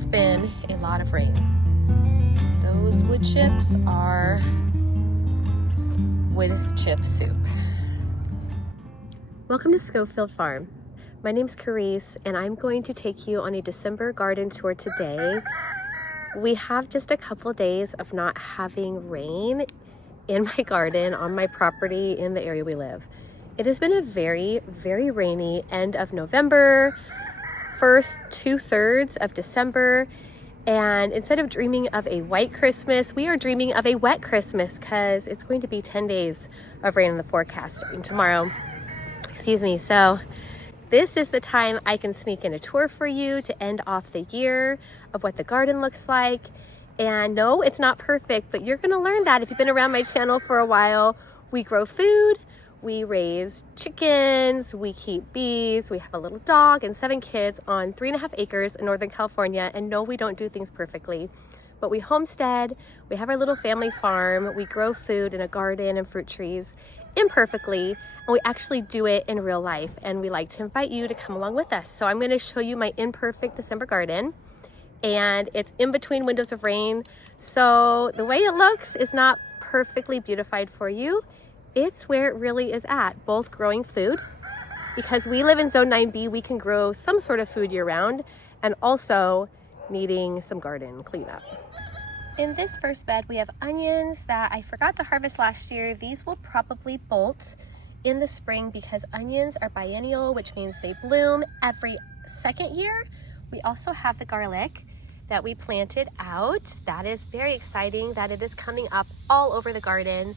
has been a lot of rain. Those wood chips are wood chip soup. Welcome to Scofield Farm. My name's Carice and I'm going to take you on a December garden tour today. We have just a couple days of not having rain in my garden, on my property, in the area we live. It has been a very, very rainy end of November, first 2/3 of December, and instead of dreaming of a white Christmas, we are dreaming of a wet Christmas because it's going to be 10 days of rain in the forecast starting tomorrow. Excuse me. So this is the time I can sneak in a tour for you to end off the year of what the garden looks like. And no, it's not perfect, but you're going to learn that if you've been around my channel for a while. We grow food, we raise chickens, we keep bees, we have a little dog and 7 kids on 3.5 acres in Northern California. And no, we don't do things perfectly, but we homestead, we have our little family farm, we grow food in a garden and fruit trees imperfectly, and we actually do it in real life. And we like to invite you to come along with us. So I'm going to show you my imperfect December garden, and it's in between windows of rain. So the way it looks is not perfectly beautified for you. It's where it really is at, both growing food, because we live in Zone 9B, we can grow some sort of food year round, and also needing some garden cleanup. In this first bed, we have onions that I forgot to harvest last year. These will probably bolt in the spring because onions are biennial, which means they bloom every second year. We also have the garlic that we planted out. That is very exciting that it is coming up all over the garden.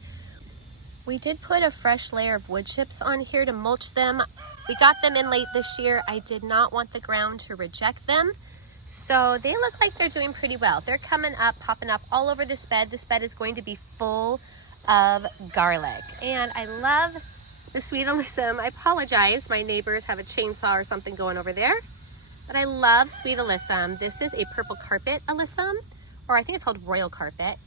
We did put a fresh layer of wood chips on here to mulch them. We got them in late this year. I did not want the ground to reject them. So they look like they're doing pretty well. They're coming up, popping up all over this bed. This bed is going to be full of garlic. And I love the sweet alyssum. I apologize, my neighbors have a chainsaw or something going over there. But I love sweet alyssum. This is a purple carpet alyssum, or I think it's called royal carpet.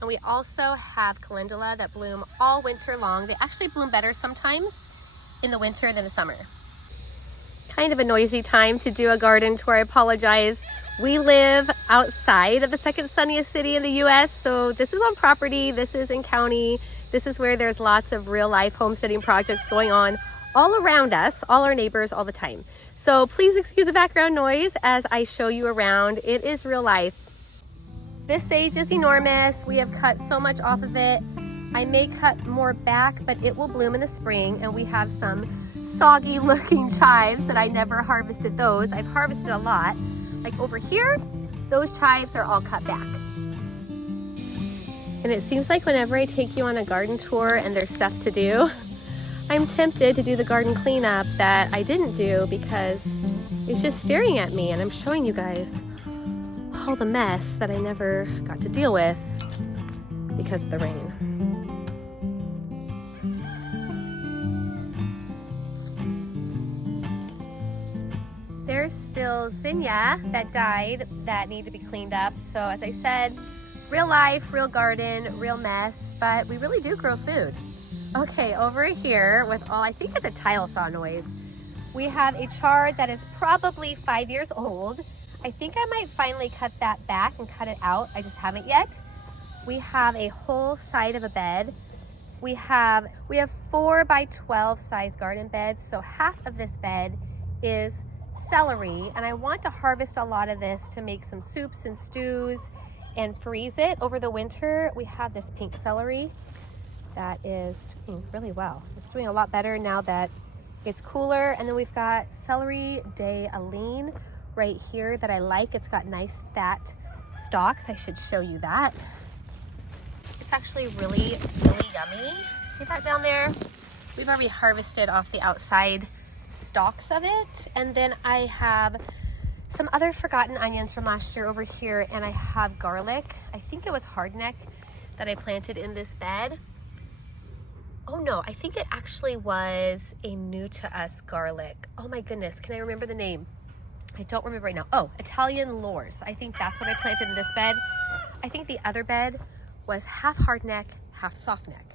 And we also have calendula that bloom all winter long. They actually bloom better sometimes in the winter than the summer. Kind of a noisy time to do a garden tour, I apologize. We live outside of the second sunniest city in the US, so this is on property, this is in county, this is where there's lots of real life homesteading projects going on all around us, all our neighbors, all the time. So please excuse the background noise as I show you around. It is real life. This sage is enormous. We have cut so much off of it. I may cut more back, but it will bloom in the spring. And we have some soggy looking chives that I never harvested those. I've harvested a lot. Like over here, those chives are all cut back. And it seems like whenever I take you on a garden tour and there's stuff to do, I'm tempted to do the garden cleanup that I didn't do because it's just staring at me, and I'm showing you guys all the mess that I never got to deal with because of the rain. There's still zinnia that died that need to be cleaned up. So as I said, real life, real garden, real mess, but we really do grow food. Okay, over here with all, I think it's a tile saw noise, we have a chard that is probably 5 years old. I think I might finally cut that back and cut it out. I just haven't yet. We have a whole side of a bed. We have 4 by 12 size garden beds. So half of this bed is celery, and I want to harvest a lot of this to make some soups and stews and freeze it over the winter. We have this pink celery that is doing really well. It's doing a lot better now that it's cooler. And then we've got celery de Aline right here that I like. It's got nice fat stalks. I should show you that. It's actually really, really yummy. See that down there? We've already harvested off the outside stalks of it. And then I have some other forgotten onions from last year over here, and I have garlic. I think it was hardneck that I planted in this bed. Oh no, I think it actually was a new to us garlic. Oh my goodness, can I remember the name? I don't remember right now. Oh, Italian Lors. I think that's what I planted in this bed. I think the other bed was half hardneck, half softneck.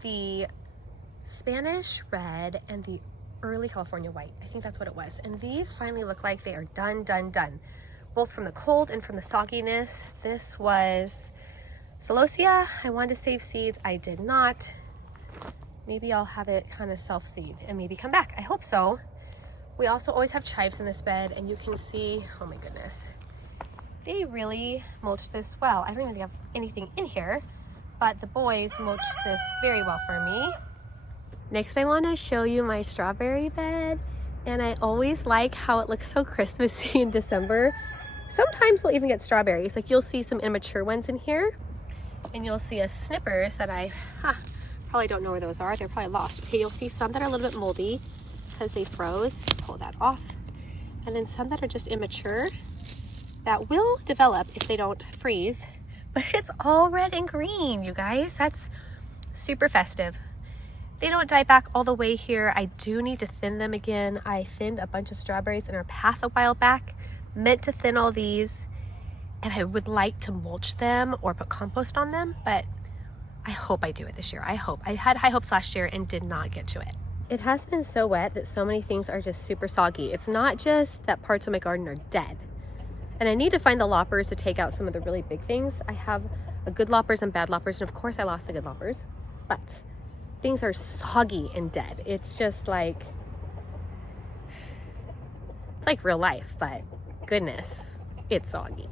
The Spanish red and the early California white. I think that's what it was. And these finally look like they are done. both from the cold and from the sogginess. This was celosia. I wanted to save seeds. I did not. Maybe I'll have it kind of self-seed and maybe come back. I hope so. We also always have chives in this bed, and you can see, oh my goodness, they really mulch this well. I don't even have anything in here, but the boys mulch this very well for me. Next, I want to show you my strawberry bed, and I always like how it looks so Christmassy in December. Sometimes we'll even get strawberries. Like, you'll see some immature ones in here, and you'll see a snippers that I probably don't know where those are. They're probably lost. Okay, you'll see some that are a little bit moldy because they froze. Pull that off. And then some that are just immature that will develop if they don't freeze. But it's all red and green, you guys. That's super festive. They don't die back all the way here. I do need to thin them again. I thinned a bunch of strawberries in our path a while back. Meant to thin all these, and I would like to mulch them or put compost on them, but I hope I do it this year. I hope. I had high hopes last year and did not get to it. It has been so wet that so many things are just super soggy. It's not just that parts of my garden are dead. And I need to find the loppers to take out some of the really big things. I have a good loppers and bad loppers, and of course I lost the good loppers, but things are soggy and dead. It's just like, it's like real life, but goodness, it's soggy.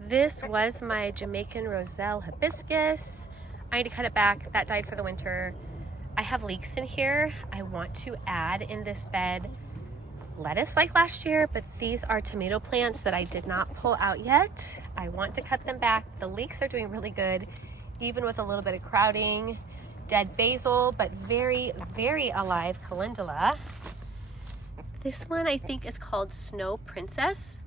This was my Jamaican Roselle hibiscus. I need to cut it back. That died for the winter. I have leeks in here. I want to add in this bed lettuce like last year, but these are tomato plants that I did not pull out yet. I want to cut them back. The leeks are doing really good, even with a little bit of crowding. Dead basil, but very, very alive calendula. This one I think is called Snow Princess,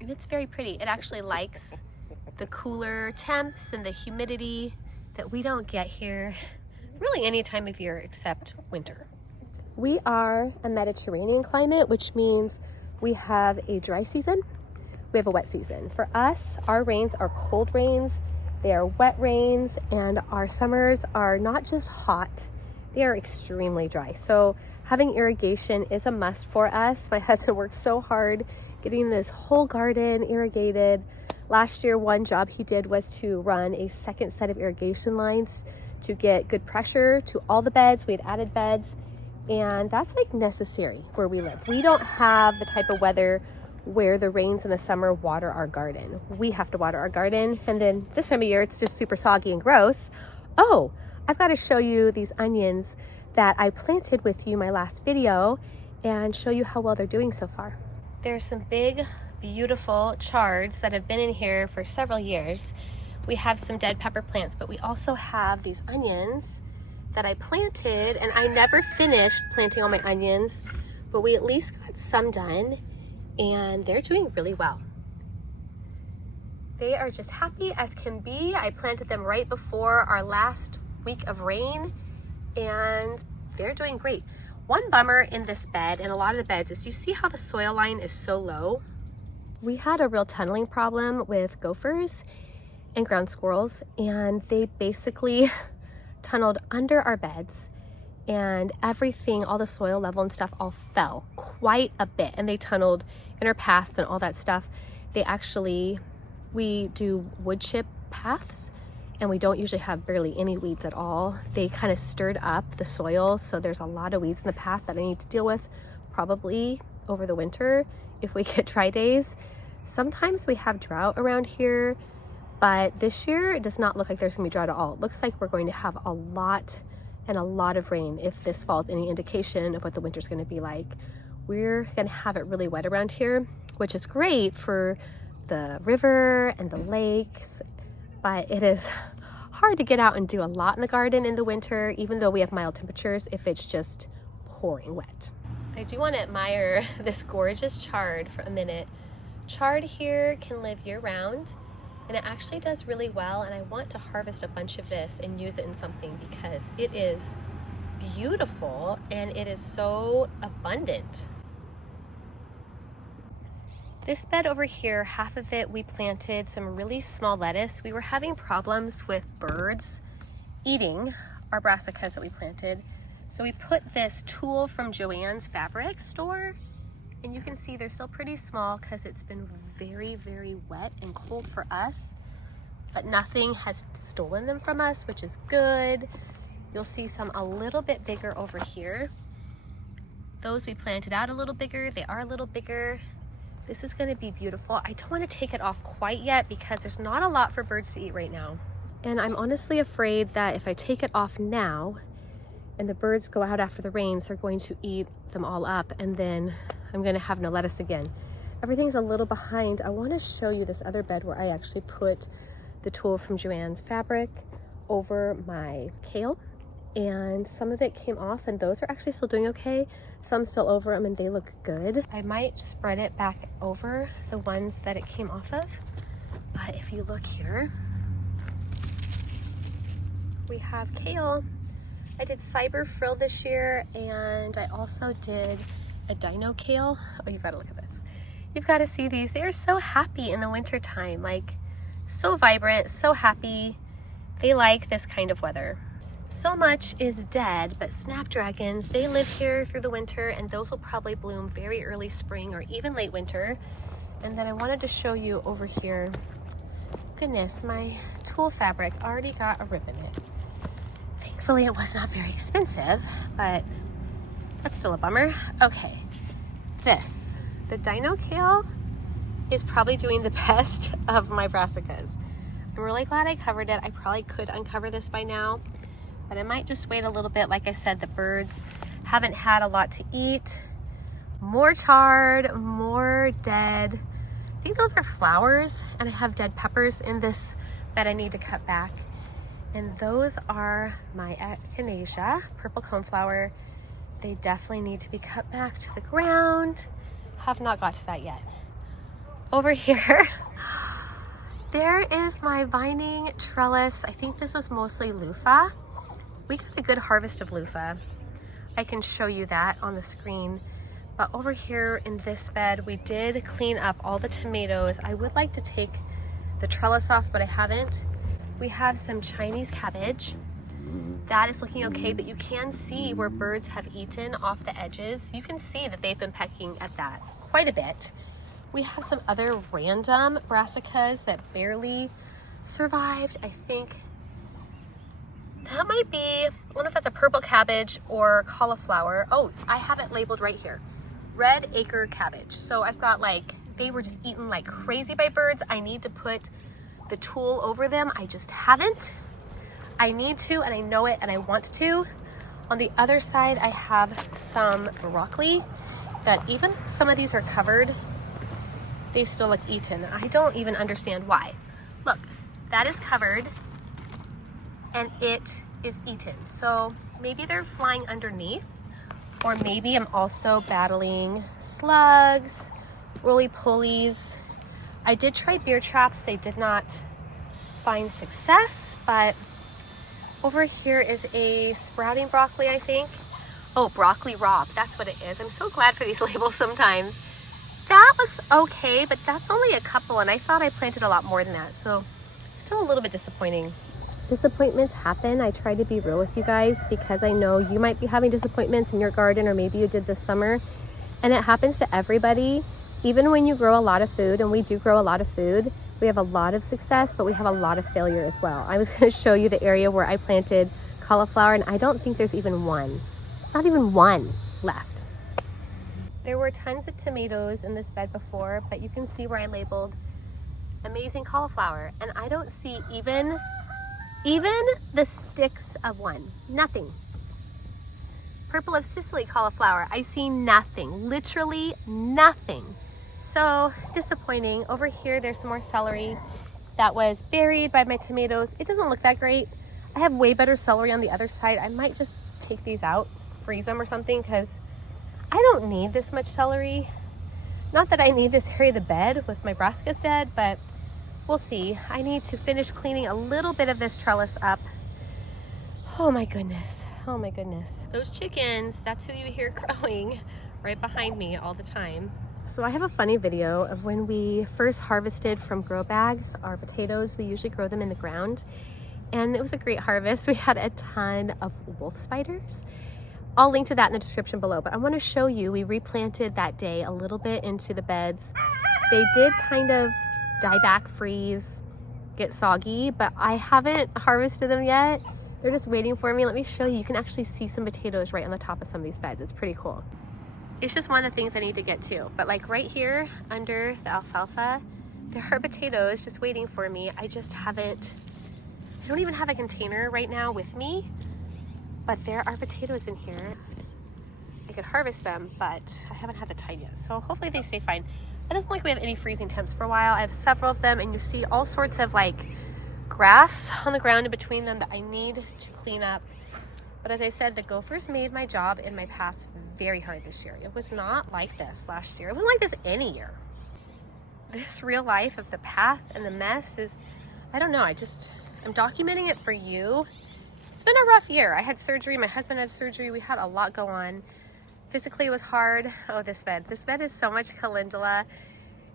and it's very pretty. It actually likes the cooler temps and the humidity that we don't get here really any time of year except winter. We are a Mediterranean climate, which means we have a dry season, we have a wet season. For us, our rains are cold rains, they are wet rains, and our summers are not just hot, they are extremely dry. So having irrigation is a must for us. My husband worked so hard getting this whole garden irrigated. Last year, one job he did was to run a second set of irrigation lines to get good pressure to all the beds. We had added beds, and that's like necessary where we live. We don't have the type of weather where the rains in the summer water our garden. We have to water our garden, and then this time of year it's just super soggy and gross. Oh, I've got to show you these onions that I planted with you my last video and show you how well they're doing so far. There's some big, beautiful chards that have been in here for several years. We have some dead pepper plants, but we also have these onions that I planted, and I never finished planting all my onions, but we at least got some done, and they're doing really well. They are just happy as can be. I planted them right before our last week of rain, and they're doing great. One bummer in this bed and a lot of the beds is you see how the soil line is so low. We had a real tunneling problem with gophers and ground squirrels, and they basically tunneled under our beds, and everything, all the soil level and stuff all fell quite a bit, and they tunneled in our paths and all that stuff. We do wood chip paths, and we don't usually have barely any weeds at all. They kind of stirred up the soil, so there's a lot of weeds in the path that I need to deal with probably over the winter if we get dry days. Sometimes we have drought around here, but this year it does not look like there's gonna be drought at all. It looks like we're going to have a lot of rain if this fall is any indication of what the winter's gonna be like. We're gonna have it really wet around here, which is great for the river and the lakes, but it is hard to get out and do a lot in the garden in the winter, even though we have mild temperatures, if it's just pouring wet. I do want to admire this gorgeous chard for a minute. Chard here can live year round, and it actually does really well, and I want to harvest a bunch of this and use it in something because it is beautiful and it is so abundant. This bed over here, half of it we planted some really small lettuce. We were having problems with birds eating our brassicas that we planted. So we put this tulle from Joann's fabric store And you can see they're still pretty small because it's been very, very wet and cold for us, but nothing has stolen them from us, which is good. You'll see some a little bit bigger over here. Those we planted out a little bigger. They are a little bigger. This is going to be beautiful. I don't want to take it off quite yet because there's not a lot for birds to eat right now. And I'm honestly afraid that if I take it off now and the birds go out after the rains, they're going to eat them all up, and then I'm going to have no lettuce again. Everything's a little behind. I want to show you this other bed where I actually put the tulle from Joanne's fabric over my kale, and some of it came off, and those are actually still doing okay. Some still over them and they look good. I might spread it back over the ones that it came off of. But if you look here, we have kale. I did cyber frill this year, and I also did a dino kale. Oh, you've got to look at this. You've got to see these. They are so happy in the winter time, like so vibrant, so happy. They like this kind of weather. So much is dead, but snapdragons, they live here through the winter, and those will probably bloom very early spring or even late winter. And then I wanted to show you over here. Goodness, my tulle fabric already got a rip in it. Thankfully, it was not very expensive, but that's still a bummer. Okay, the dino kale is probably doing the best of my brassicas. I'm really glad I covered it. I probably could uncover this by now, but I might just wait a little bit. Like I said, the birds haven't had a lot to eat. More charred, more dead. I think those are flowers, and I have dead peppers in this that I need to cut back. And those are my echinacea, purple coneflower. They definitely need to be cut back to the ground. Have not got to that yet. Over here, there is my vining trellis. I think this was mostly loofah. We got a good harvest of loofah. I can show you that on the screen. But over here in this bed, we did clean up all the tomatoes. I would like to take the trellis off, but I haven't. We have some Chinese cabbage. That is looking okay, but you can see where birds have eaten off the edges. You can see that they've been pecking at that quite a bit. We have some other random brassicas that barely survived. I think that might be, I don't know if that's a purple cabbage or cauliflower. Oh, I have it labeled right here. Red acre cabbage. So I've got they were just eaten like crazy by birds. I need to put the tulle over them. I just haven't. I need to, and I know it, and I want to. On the other side, I have some broccoli that even some of these are covered, they still look eaten. I don't even understand why. Look, that is covered and it is eaten. So maybe they're flying underneath, or maybe I'm also battling slugs, roly-polies. I did try beer traps. They did not find success, but over here is a sprouting broccoli, I think. Oh, broccoli raw, that's what it is. I'm so glad for these labels sometimes. That looks okay, but that's only a couple, and I thought I planted a lot more than that, so still a little bit disappointing. Disappointments happen. I try to be real with you guys because I know you might be having disappointments in your garden, or maybe you did this summer, and it happens to everybody. Even when you grow a lot of food, and we do grow a lot of food, we have a lot of success, but we have a lot of failure as well. I was going to show you the area where I planted cauliflower, and I don't think there's even one, not even one left. There were tons of tomatoes in this bed before, but you can see where I labeled amazing cauliflower, and I don't see even the sticks of one. Nothing. Purple of Sicily cauliflower, I see nothing, literally nothing. So disappointing. Over here, there's some more celery that was buried by my tomatoes. It doesn't look that great. I have way better celery on the other side. I might just take these out, freeze them or something, because I don't need this much celery. Not that I need this area of the bed with my brassicas dead, but we'll see. I need to finish cleaning a little bit of this trellis up. Oh my goodness. Oh my goodness. Those chickens, that's who you hear crowing right behind me all the time. So I have a funny video of when we first harvested from grow bags our potatoes. We usually grow them in the ground, and it was a great harvest. We had a ton of wolf spiders. I'll link to that in the description below, but I want to show you, we replanted that day a little bit into the beds. They did kind of die back, freeze, get soggy, but I haven't harvested them yet. They're just waiting for me. Let me show you. You can actually see some potatoes right on the top of some of these beds. It's pretty cool. It's just one of the things I need to get to. But like right here under the alfalfa, there are potatoes just waiting for me. I don't even have a container right now with me, but there are potatoes in here. I could harvest them, but I haven't had the time yet. So hopefully they stay fine. It doesn't look like we have any freezing temps for a while. I have several of them, and you see all sorts of like grass on the ground in between them that I need to clean up. But as I said, the gophers made my job in my paths very hard this year. It was not like this last year. It wasn't like this any year. This real life of the path and the mess is, I don't know, I'm documenting it for you. It's been a rough year. I had surgery, my husband had surgery, we had a lot go on. Physically it was hard. Oh, this bed is so much calendula.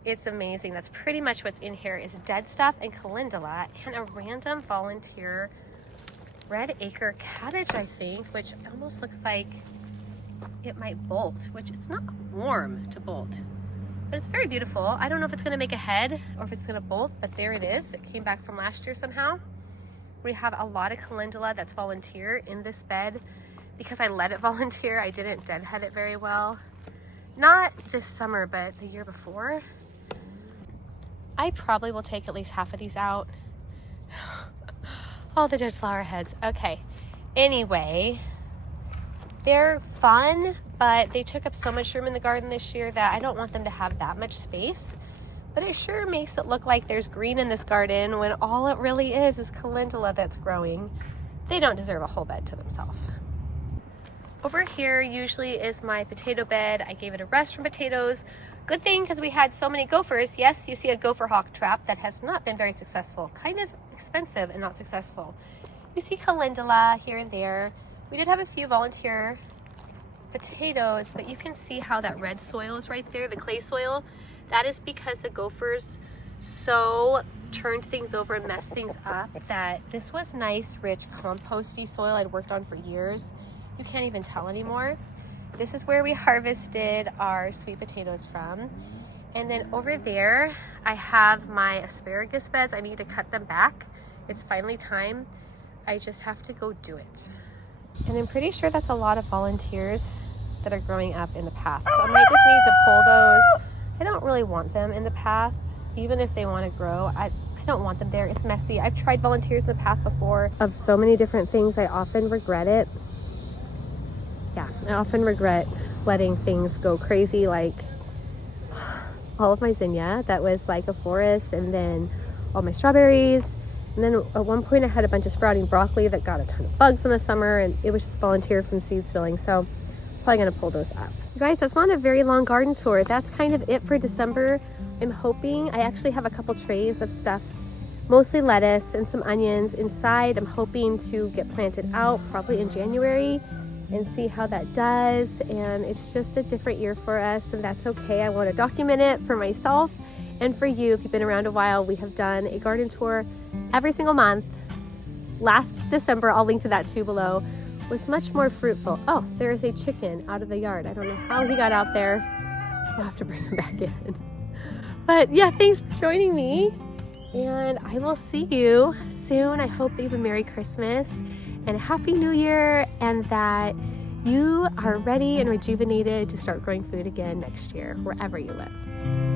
It's amazing. That's pretty much what's in here is dead stuff and calendula and a random volunteer red acre cabbage, I think, which almost looks like it might bolt, which it's not warm to bolt, but it's very beautiful. I don't know if it's going to make a head or if it's going to bolt, but there it is. It came back from last year somehow. We have a lot of calendula that's volunteer in this bed because I let it volunteer. I didn't deadhead it very well. Not this summer, but the year before. I probably will take at least half of these out. All the dead flower heads. Okay. Anyway, they're fun, but they took up so much room in the garden this year that I don't want them to have that much space. But it sure makes it look like there's green in this garden when all it really is calendula that's growing. They don't deserve a whole bed to themselves. Over here usually is my potato bed. I gave it a rest from potatoes. Good thing because we had so many gophers. Yes, you see a gopher hawk trap that has not been very successful. Kind of expensive and not successful. You see calendula here and there. We did have a few volunteer potatoes, but you can see how that red soil is right there, the clay soil. That is because the gophers so turned things over and messed things up that this was nice, rich, composty soil I'd worked on for years. You can't even tell anymore. This is where we harvested our sweet potatoes from. And then over there, I have my asparagus beds. I need to cut them back. It's finally time. I just have to go do it. And I'm pretty sure that's a lot of volunteers that are growing up in the path. So I might just need to pull those. I don't really want them in the path, even if they want to grow. I don't want them there. It's messy. I've tried volunteers in the path before of so many different things. I often regret it. Yeah, I often regret letting things go crazy, like all of my zinnia that was like a forest, and then all my strawberries, and then at one point I had a bunch of sprouting broccoli that got a ton of bugs in the summer, and it was just volunteer from seed spilling, so I'm probably gonna pull those up. You guys, that's not a very long garden tour. That's kind of it for December. I'm hoping, I actually have a couple trays of stuff, mostly lettuce and some onions inside. I'm hoping to get planted out probably in January and see how that does. And it's just a different year for us, and that's okay. I want to document it for myself and for you. If you've been around a while, we have done a garden tour every single month. Last December, I'll link to that too below, was much more fruitful. Oh, there is a chicken out of the yard. I don't know how he got out there. We'll have to bring him back in. But yeah, thanks for joining me, and I will see you soon. I hope that you have a Merry Christmas and a Happy New Year, and that you are ready and rejuvenated to start growing food again next year, wherever you live.